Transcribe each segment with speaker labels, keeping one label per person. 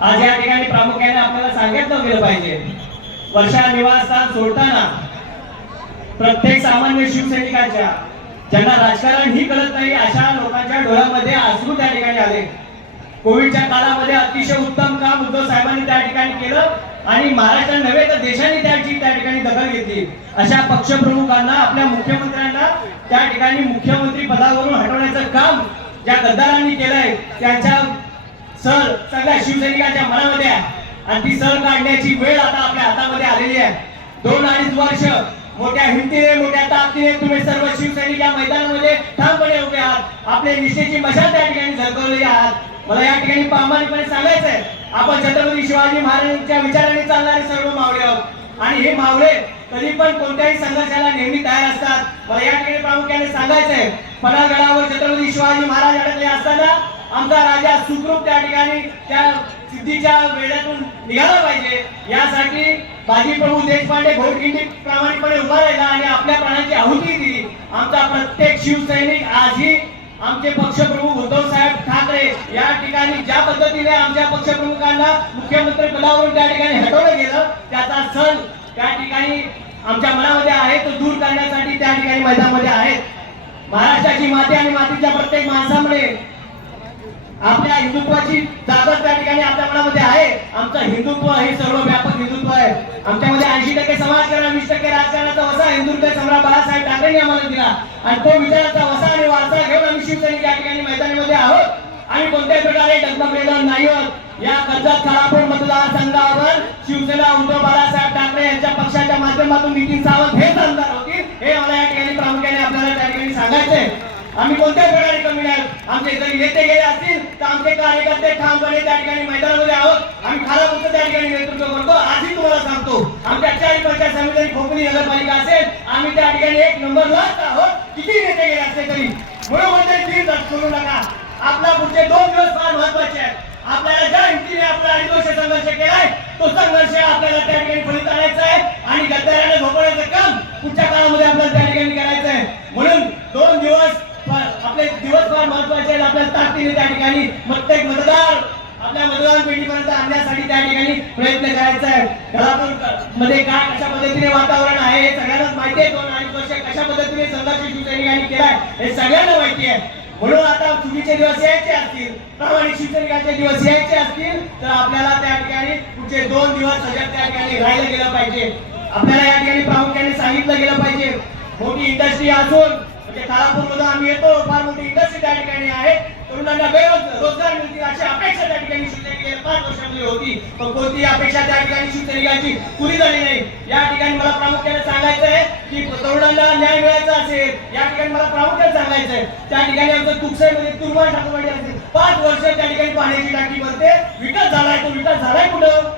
Speaker 1: आज या ठिकाणी प्रामुख्याने आपल्याला सांगितलं गेलं पाहिजे. वर्षा निवासस्थान सोडताना प्रत्येक सामान्य शिवसैनिकाच्या ज्यांना राजकारण ही कळत नाही अशा लोकांच्या डोळ्यामध्ये आसरू त्या ठिकाणी आले. कोविडच्या काळामध्ये अतिशय उत्तम काम उद्धव साहेबांनी त्या ठिकाणी केलं आणि महाराष्ट्र नव्हे तर देशाने त्याची त्या ठिकाणी दखल घेतली. अशा पक्षप्रमुखांना आपल्या मुख्यमंत्र्यांना त्या ठिकाणी मुख्यमंत्री पदावरून हटवण्याचं काम ज्या गद्दारांनी केलंय त्यांच्या सर सगळ्या शिवसैनिकांच्या मनामध्ये आहे. आणि ती सर काढण्याची वेळ आता आपल्या हातामध्ये आलेली आहे. दोन अडीच वर्ष मोठ्या हिमतीने मोठ्या ताकदीने तुम्ही सर्व शिवसैनिक या मैदानामध्ये ठामपणे उभे आहात. आपले निष्ठेची मशाल त्या ठिकाणी झळकवलेली आहात. मला या ठिकाणी प्रामाणिकपणे सांगायचं आहे आपण छत्रपती शिवाजी महाराजांच्या विचाराने चालणारे सर्व मावळे आहोत. आणि हे मावळे कधी पण कोणत्याही संघर्षाला नेहमी तयार असतात. मला या ठिकाणी प्रामुख्याने सांगायचं आहे पन्हाळगडावर छत्रपती शिवाजी आमचा राजा सुखरूप त्या ठिकाणी त्या सिद्धीच्या वेळातून निघाला पाहिजे. यासाठी बाजी प्रभू देशपांडे घोडखिंडी प्रामाणिकपणे उभा राहिला आणि आपल्या प्राणाची आहुती दिली. आमचा प्रत्येक शिवसैनिक आजही आमचे पक्षप्रमुख उद्धव साहेब ठाकरे या ठिकाणी ज्या पद्धतीने आमच्या पक्षप्रमुखांना मुख्यमंत्री पदावरून त्या ठिकाणी हटवलं गेलं त्याचा सण त्या ठिकाणी आमच्या मनामध्ये आहे तो दूर करण्यासाठी त्या ठिकाणी मैदानामध्ये आहेत. महाराष्ट्राची माती आणि मातीच्या प्रत्येक माणसामध्ये आपल्या हिंदुत्वाची जागा त्या ठिकाणी आपल्या मनामध्ये आहे. आमचं हिंदुत्व हे सर्व व्यापक हिंदुत्व आहे. आमच्यामध्ये ऐंशी टक्के समाजकारण वीस टक्के राजकारणाचा वसा हिंदुत्व सम्राट बाळासाहेब ठाकरेंनी आम्हाला दिला. आणि तो विचाराचा वसा आणि वारसा घेऊन आम्ही शिवसैनिक या ठिकाणी मैदानामध्ये आहोत. आणि कोणत्याही प्रकारे डगमगलेलं नाही आहोत या कर्जत खालापूर मतदारसंघावर शिवसेना उद्धव बाळासाहेब ठाकरे यांच्या पक्षाच्या माध्यमातून नितीन सावंत हेच आमदार होतील हे मला या ठिकाणी प्रामुख्याने आपल्याला त्या ठिकाणी सांगायचंय आम्ही कोणत्याही प्रकारे कमी नाही आमचे जरी नेते गेले असतील तर आमचे कार्यकर्ते ठामपणे त्या ठिकाणी मैदानामध्ये आहोत. आम्ही खालापूरचं त्या ठिकाणी नेतृत्व करतो. आजही तुम्हाला सांगतो आमच्या चाळीस पंचायत समिती खोपली नगरपालिका असेल आम्ही त्या ठिकाणी एक नंबरलाच आहोत. किती नेते गेले असले तरी. म्हणून म्हणजे तीन करू नका. आपला पुढचे दोन दिवस फार महत्त्वाचे आहेत. आपल्याला ज्या हिमतीने आपला अडीच वर्ष संघर्ष केलाय तो संघर्ष आपल्याला त्या ठिकाणी फलित आणायचा आहे. आणि गद्दाराने झोपवण्याचं काम पुढच्या काळामध्ये आपल्याला त्या ठिकाणी करायचं आहे म्हणून दोन दिवस फार- आपले दिवसभर महत्त्वाचे आहेत आपल्याला ताकदीने त्या ठिकाणी प्रत्येक मतदार आपल्या मतदान पेटीपर्यंत आणण्यासाठी त्या ठिकाणी प्रयत्न करायचा आहे. कोल्हापूरमध्ये काय कशा पद्धतीने वातावरण आहे हे सगळ्यांनाच माहिती आहे दोन अडीच वर्ष कशा पद्धतीने संघर्ष शिवसैनिकांनी केलाय हे सगळ्यांना माहिती आहे. म्हणून आता चुकीचे दिवस यायचे असतील प्रामाणिक शिवसैनिकांचे दिवस यायचे असतील तर आपल्याला त्या ठिकाणी पुढचे दोन दिवस सगळ्यात त्या ठिकाणी राहिलं गेलं पाहिजे. आपल्याला या ठिकाणी प्रामुख्याने सांगितलं गेलं पाहिजे. मोठी इंडस्ट्री असून म्हणजे खालापूरमध्ये आम्ही येतो रोजगार मिळतील अशी अपेक्षा त्या ठिकाणी शिवसैनिक पाच वर्षामध्ये होती. पण कोणती अपेक्षा त्या ठिकाणी शिवसैनिकांची पुरी झाली नाही. या ठिकाणी मला प्रामुख्याने सांगायचं आहे की तरुणांना न्याय मिळायचा असेल या ठिकाणी मला प्रामुख्याने सांगायचं आहे. त्या ठिकाणी आमचं तुकसाईमध्ये तुरमान ठाकरवाडी असेल. पाच वर्ष त्या ठिकाणी पाण्याची टाकी बनते विकास झालाय तो विकास झालाय कुठं?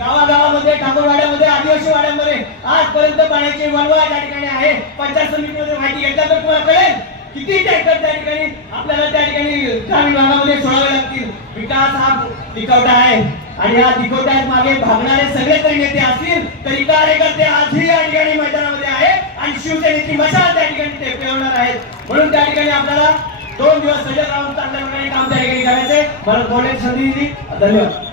Speaker 1: गावागावामध्ये ठाकूरवाड्यामध्ये आदिवासी वाड्यामध्ये आजपर्यंत पाण्याची वनवा त्या ठिकाणी आहे. पंचायत समितीमध्ये माहिती घेतल्या तर तुम्हाला कळेल. किती टँकर त्या ठिकाणी? आपल्याला त्या ठिकाणी ग्रामीण भागामध्ये सोडावे लागतील. विकास हा टिकवटा आहे. आणि या टिकवट्यात मागे भागणारे सगळे जरी नेते असतील तरी कार्यकर्ते आजही या ठिकाणी मैदानामध्ये आहे आणि शिवसेनेची मशाल त्या ठिकाणी ते पेरवणार आहेत. म्हणून त्या ठिकाणी आपल्याला दोन दिवस सजग राहून चांगल्या प्रकारे काम त्या ठिकाणी करायचे मला बोलण्याची संधी दिली. धन्यवाद.